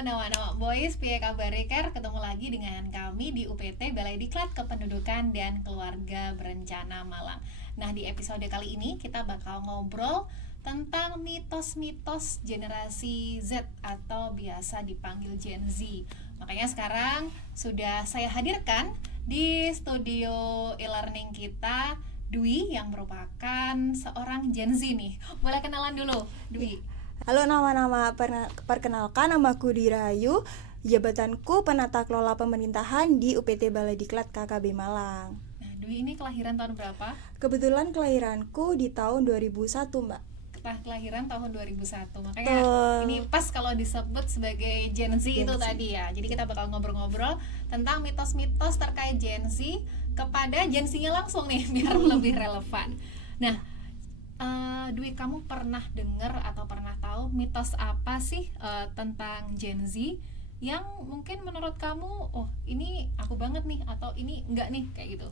Nama-nama boys, piye kabar Ker? Ketemu lagi dengan kami di UPT Balai Diklat Kependudukan dan Keluarga Berencana Malang. Nah, di episode kali ini kita bakal ngobrol tentang mitos-mitos generasi Z atau biasa dipanggil Gen Z. Makanya sekarang sudah saya hadirkan di studio e-learning kita Dwi yang merupakan seorang Gen Z nih. Boleh kenalan dulu, Dwi? Halo, perkenalkan, namaku Dwi Rahayu, jabatanku penata kelola pemerintahan di UPT Balai Diklat KKB Malang. Nah, Dwi ini kelahiran tahun berapa? Kebetulan kelahiranku di tahun 2001, Mbak. Kelahiran tahun 2001. Makanya ini pas kalau disebut sebagai Gen Z itu tadi ya. Jadi kita bakal ngobrol-ngobrol tentang mitos-mitos terkait Gen Z kepada Gen Z-nya langsung nih biar lebih relevan. Nah, Dwi, kamu pernah dengar atau pernah tahu mitos apa sih tentang Gen Z yang mungkin menurut kamu, oh ini aku banget nih, atau ini enggak nih, kayak gitu?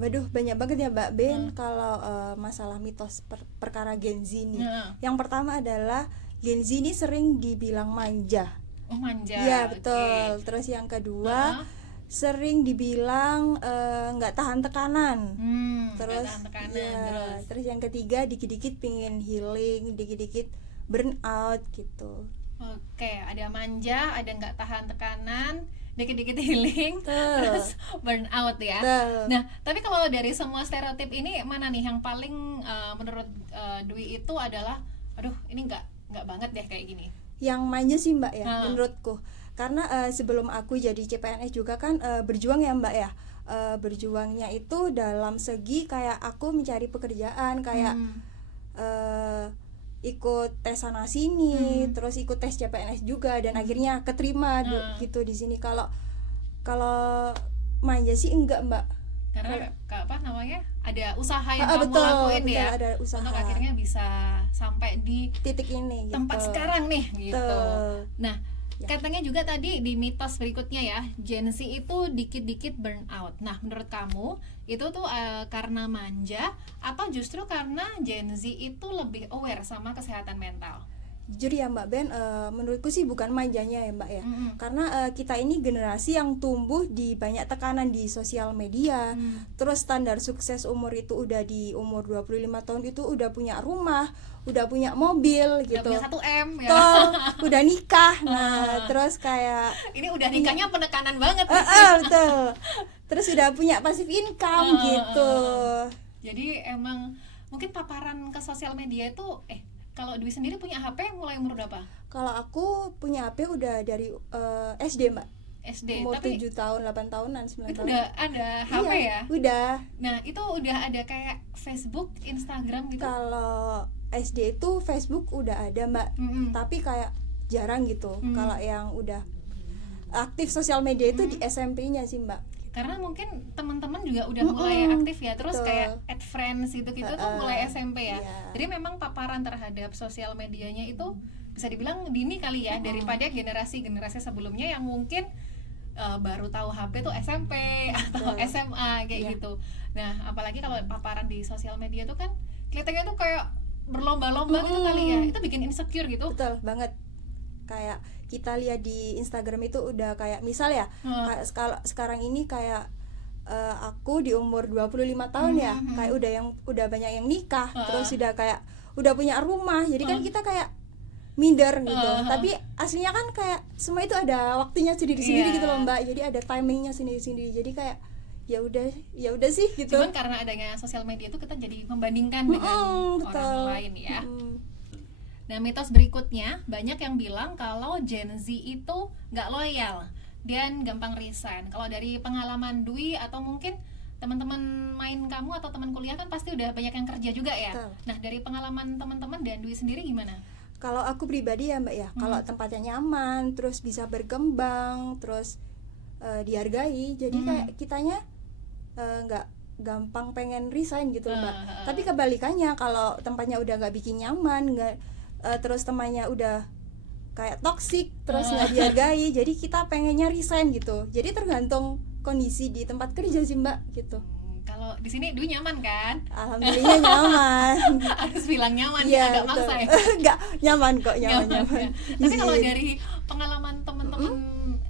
Waduh, banyak banget ya Mbak Ben kalau masalah mitos perkara Gen Z nih. Yang pertama adalah Gen Z ini sering dibilang manja. Oh, manja. Iya, betul. Terus yang kedua sering dibilang nggak tahan tekanan. Terus tahan tekanan, terus yang ketiga dikit-dikit pingin healing, dikit-dikit burn out gitu. Oke, ada manja, ada nggak tahan tekanan, dikit-dikit healing, terus burn out ya. Nah, tapi kalau dari semua stereotip ini mana nih yang paling menurut Dwi itu adalah, aduh ini nggak banget deh kayak gini? Yang manja sih Mbak ya, menurutku. Karena sebelum aku jadi CPNS juga kan berjuang ya Mbak ya. Berjuangnya itu dalam segi kayak aku mencari pekerjaan, kayak ikut tes sana sini, terus ikut tes CPNS juga dan akhirnya keterima gitu di sini. Kalau manja sih enggak Mbak. Karena apa namanya? Ada usaha yang kamu lakuin betul, ya. Ada usaha. Untuk akhirnya bisa sampai di titik ini tempat gitu. sekarang nih gitu. Nah, katanya juga tadi di mitos berikutnya ya, Gen Z itu dikit-dikit burn out. Nah, menurut kamu itu tuh karena manja atau justru karena Gen Z itu lebih aware sama kesehatan mental? Jujur ya Mbak Ben, menurutku sih bukan manjanya ya Mbak ya. Karena kita ini generasi yang tumbuh di banyak tekanan di sosial media. Terus standar sukses umur itu udah di umur 25 tahun itu udah punya rumah, udah punya mobil gitu. Udah punya 1M ya. Udah nikah. Nah, terus kayak ini udah nikahnya penekanan banget. Betul. Terus udah punya passive income gitu. Jadi emang mungkin paparan ke sosial media itu kalau Dwi sendiri punya HP mulai umur berapa? Kalau aku punya HP udah dari SD Mbak. SD, umur tapi 7 tahun, 8 tahunan, 9 itu tahun. udah ada HP ya? Udah. Nah, itu udah ada kayak Facebook, Instagram gitu? Kalau SD itu Facebook udah ada Mbak, tapi kayak jarang gitu. Kalau yang udah aktif sosial media itu di SMP-nya sih Mbak. Karena mungkin teman-teman juga udah mulai aktif ya, terus kayak add friends gitu-gitu tuh mulai SMP ya. Jadi memang paparan terhadap sosial medianya itu bisa dibilang dini kali ya, daripada generasi-generasi sebelumnya yang mungkin baru tahu HP tuh SMP atau SMA kayak gitu. Nah, apalagi kalau paparan di sosial media tuh kan kelihatannya tuh kayak berlomba-lomba gitu kali ya. Itu bikin insecure gitu. Betul banget. Kayak kita lihat di Instagram itu udah kayak misal ya, kayak sekarang ini kayak aku di umur 25 tahun ya, kayak udah banyak yang nikah, terus sudah kayak udah punya rumah. Jadi kan kita kayak minder gitu. Tapi aslinya kan kayak semua itu ada waktunya sendiri-sendiri gitu loh Mbak. Jadi ada timingnya sendiri-sendiri. Jadi kayak ya udah sih gitu. Cuman karena adanya sosial media itu kita jadi membandingkan dengan orang lain ya. Nah, mitos berikutnya, banyak yang bilang kalau Gen Z itu nggak loyal dan gampang resign. Kalau dari pengalaman Dwi atau mungkin teman-teman main kamu atau teman kuliah kan pasti udah banyak yang kerja juga ya. Nah, dari pengalaman teman-teman dan Dwi sendiri gimana? Kalau aku pribadi ya Mbak ya, kalau tempatnya nyaman, terus bisa berkembang, terus dihargai, jadi kayak kitanya nggak gampang pengen resign gitu Mbak. Tapi kebalikannya, kalau tempatnya udah nggak bikin nyaman, terus temannya udah kayak toksik, terus nggak dihargai, jadi kita pengennya resign gitu. Jadi tergantung kondisi di tempat kerja sih Mbak gitu. Kalau di sini Dwi nyaman kan? Alhamdulillah nyaman. Harus bilang nyaman ya, agak maksa ya. Enggak, nyaman kok, nyaman. Ya. Tapi kalau dari pengalaman teman-teman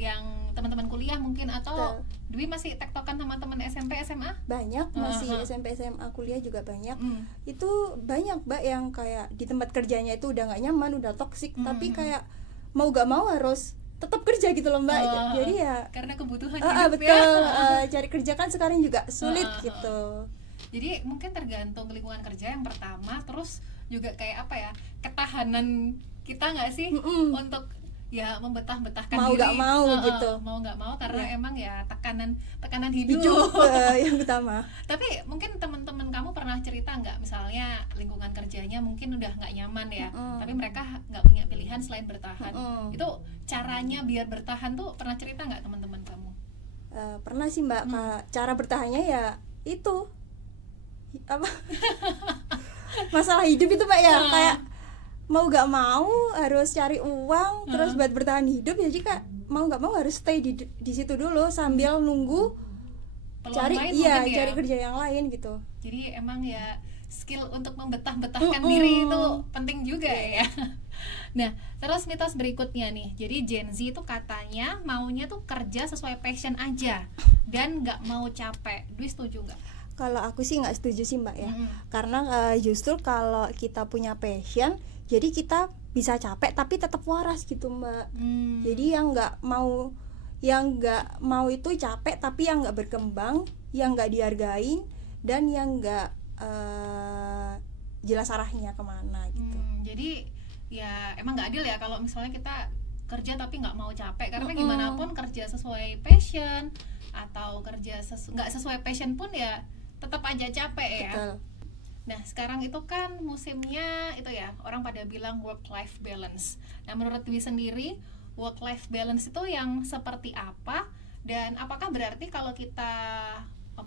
yang teman-teman kuliah mungkin, atau Betul. Dwi masih tektokan sama teman SMP SMA? Banyak, masih SMP SMA kuliah juga banyak. Hmm. Itu banyak mbak yang kayak di tempat kerjanya itu udah nggak nyaman, udah toksik, tapi kayak mau gak mau harus tetap kerja gitu loh mbak. Jadi ya karena kebutuhan hidup betul, ya. cari kerja kan sekarang juga sulit gitu. Jadi mungkin tergantung lingkungan kerja yang pertama, terus juga kayak apa ya, ketahanan kita nggak sih untuk ya membetah-betahkan Mau diri, nggak mau gitu. mau nggak mau karena Ya. emang ya tekanan hidup. Hidup yang utama. Tapi mungkin teman-teman kamu pernah cerita nggak, misalnya lingkungan kerjanya mungkin udah nggak nyaman ya, tapi mereka nggak punya pilihan selain bertahan. Itu caranya biar bertahan tuh pernah cerita nggak teman-teman kamu? Pernah sih mbak. Cara bertahannya ya itu apa masalah hidup itu mbak ya, kayak mau gak mau harus cari uang terus buat bertahan hidup, jadi kayak mau gak mau harus stay di situ dulu sambil nunggu Peluang cari lain mungkin ya? cari kerja yang lain gitu. Jadi emang ya skill untuk membetah-betahkan diri itu penting juga ya. Nah, terus mitos berikutnya nih. Jadi Gen Z itu katanya maunya tuh kerja sesuai passion aja dan nggak mau capek. Dwi setuju nggak? Kalau aku sih nggak setuju sih mbak ya, karena justru kalau kita punya passion, jadi kita bisa capek tapi tetap waras gitu mbak. Jadi yang nggak mau itu capek tapi yang nggak berkembang, yang nggak dihargain, dan yang nggak jelas arahnya kemana gitu. Jadi ya emang nggak adil ya kalau misalnya kita kerja tapi nggak mau capek, karena gimana pun kerja sesuai passion atau kerja nggak sesuai passion pun ya tetap aja capek ya. Betul. Nah sekarang itu kan musimnya itu ya, orang pada bilang work life balance. Nah menurut Dwi sendiri, work life balance itu yang seperti apa, dan apakah berarti kalau kita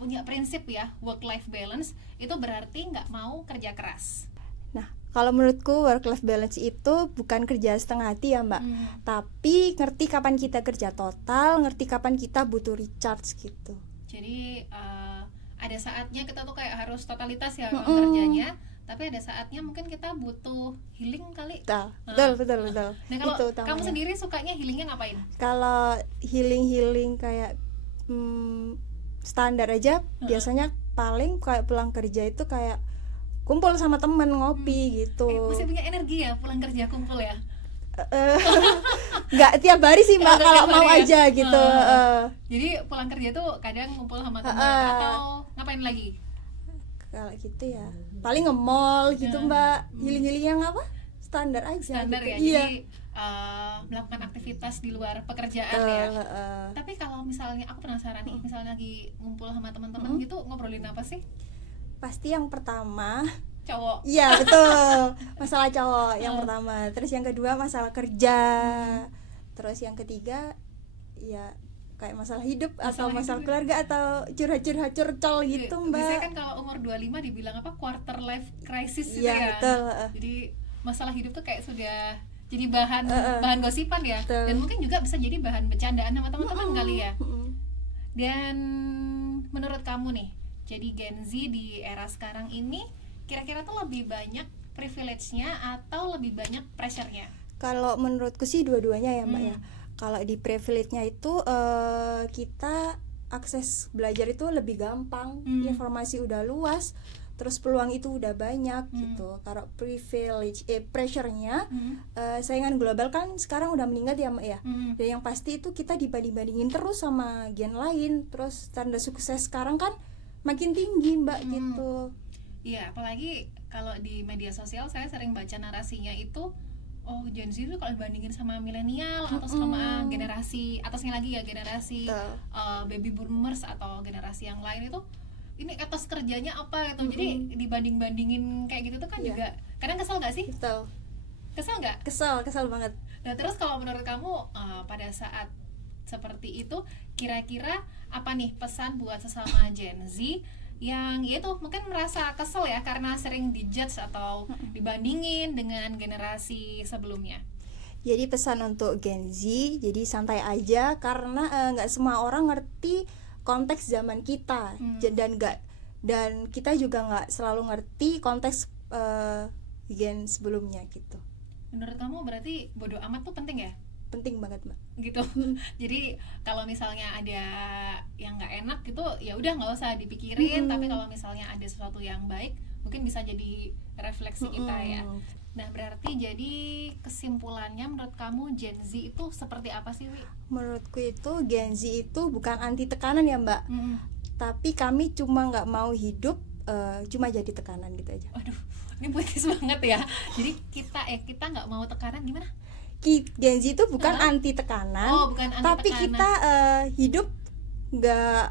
punya prinsip ya work life balance itu berarti nggak mau kerja keras? Nah, kalau menurutku work life balance itu bukan kerja setengah hati ya mbak, tapi ngerti kapan kita kerja total, ngerti kapan kita butuh recharge gitu. Jadi ada saatnya kita tuh kayak harus totalitas ya kerjanya, tapi ada saatnya mungkin kita butuh healing kali. Betul. Nah kalau Itu kamu utamanya. sendiri sukanya healingnya ngapain? Kalau healing kayak standar aja, biasanya paling kayak pulang kerja itu kayak kumpul sama temen ngopi gitu. Masih punya energi ya pulang kerja kumpul ya? Nggak tiap hari sih mbak, kalau mau ya? aja gitu. Jadi pulang kerja tuh kadang ngumpul sama teman atau ngapain lagi? Kalau gitu ya paling nge-mall gitu mbak. Healing yang apa? Standar aja. Standar gitu. ya. Iya. Jadi melakukan aktivitas di luar pekerjaan ya. Tapi kalau misalnya aku penasaran nih, misalnya lagi ngumpul sama teman-teman gitu, ngobrolin apa sih? Pasti yang pertama Cowok. iya betul, masalah cowok yang pertama. Terus yang kedua masalah kerja. Terus yang ketiga ya kayak masalah hidup atau masalah keluarga atau curhat-curhat curcol gitu mbak. Biasanya kan kalau umur 25 dibilang apa, quarter life crisis gitu Iya, ya. betul. Jadi masalah hidup tuh kayak sudah jadi bahan gosipan ya. Betul. Dan mungkin juga bisa jadi bahan bercandaan sama teman-teman kali ya. Dan menurut kamu nih, jadi Gen Z di era sekarang ini kira-kira tuh lebih banyak privilege-nya atau lebih banyak pressure-nya? Kalau menurutku sih dua-duanya ya mbak ya. Kalau di privilege-nya itu kita akses belajar itu lebih gampang, informasi udah luas, terus peluang itu udah banyak gitu. Kalau privilege pressure-nya saingan global kan sekarang udah meningkat ya mbak ya. Dan yang pasti itu kita dibanding-bandingin terus sama gen lain, terus tanda sukses sekarang kan makin tinggi mbak gitu. Iya, apalagi kalau di media sosial saya sering baca narasinya itu, oh Gen Z itu kalau dibandingin sama milenial atau sama generasi atasnya lagi ya, generasi baby boomers atau generasi yang lain itu, ini etos kerjanya apa gitu. Jadi dibanding-bandingin kayak gitu tuh kan juga kadang kesel gak sih? Betul. Kesel gak? Kesel banget. Nah terus kalau menurut kamu pada saat seperti itu, kira-kira apa nih pesan buat sesama Gen Z yang itu mungkin merasa kesel ya karena sering dijudge atau dibandingin dengan generasi sebelumnya? Jadi pesan untuk Gen Z, jadi santai aja karena nggak semua orang ngerti konteks zaman kita, dan kita juga nggak selalu ngerti konteks gen sebelumnya gitu. Menurut kamu berarti bodo amat tuh penting ya? penting banget Mbak. gitu. Jadi kalau misalnya ada yang nggak enak gitu ya udah nggak usah dipikirin, tapi kalau misalnya ada sesuatu yang baik mungkin bisa jadi refleksi kita ya. Nah berarti jadi kesimpulannya menurut kamu Gen Z itu seperti apa sih Wi? Menurutku itu Gen Z itu bukan anti tekanan ya Mbak, tapi kami cuma nggak mau hidup cuma jadi tekanan gitu aja. Waduh, ini puitis banget ya. Jadi kita nggak mau tekanan gimana? Gen Z itu bukan anti tekanan, bukan anti tapi tekanan. kita hidup nggak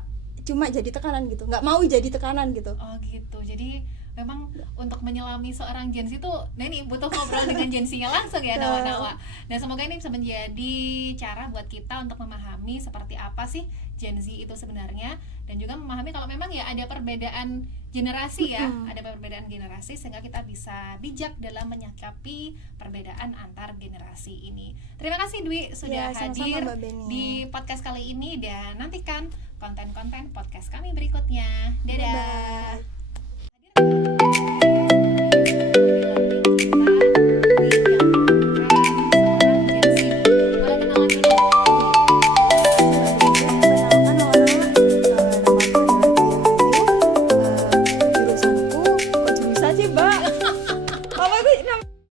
cuma jadi tekanan gitu, nggak mau jadi tekanan gitu. Oh gitu. Jadi memang untuk menyelami seorang Gen Z itu, nah ini butuh ngobrol dengan Gen Z-nya langsung ya Nawa. Nah semoga ini bisa menjadi cara buat kita untuk memahami seperti apa sih Gen Z itu sebenarnya, dan juga memahami kalau memang ya ada perbedaan generasi ya, ada perbedaan generasi sehingga kita bisa bijak dalam menyikapi perbedaan antar generasi ini. Terima kasih Dwi sudah hadir di podcast kali ini, dan nantikan konten-konten podcast kami berikutnya. Dadah. Bye-bye.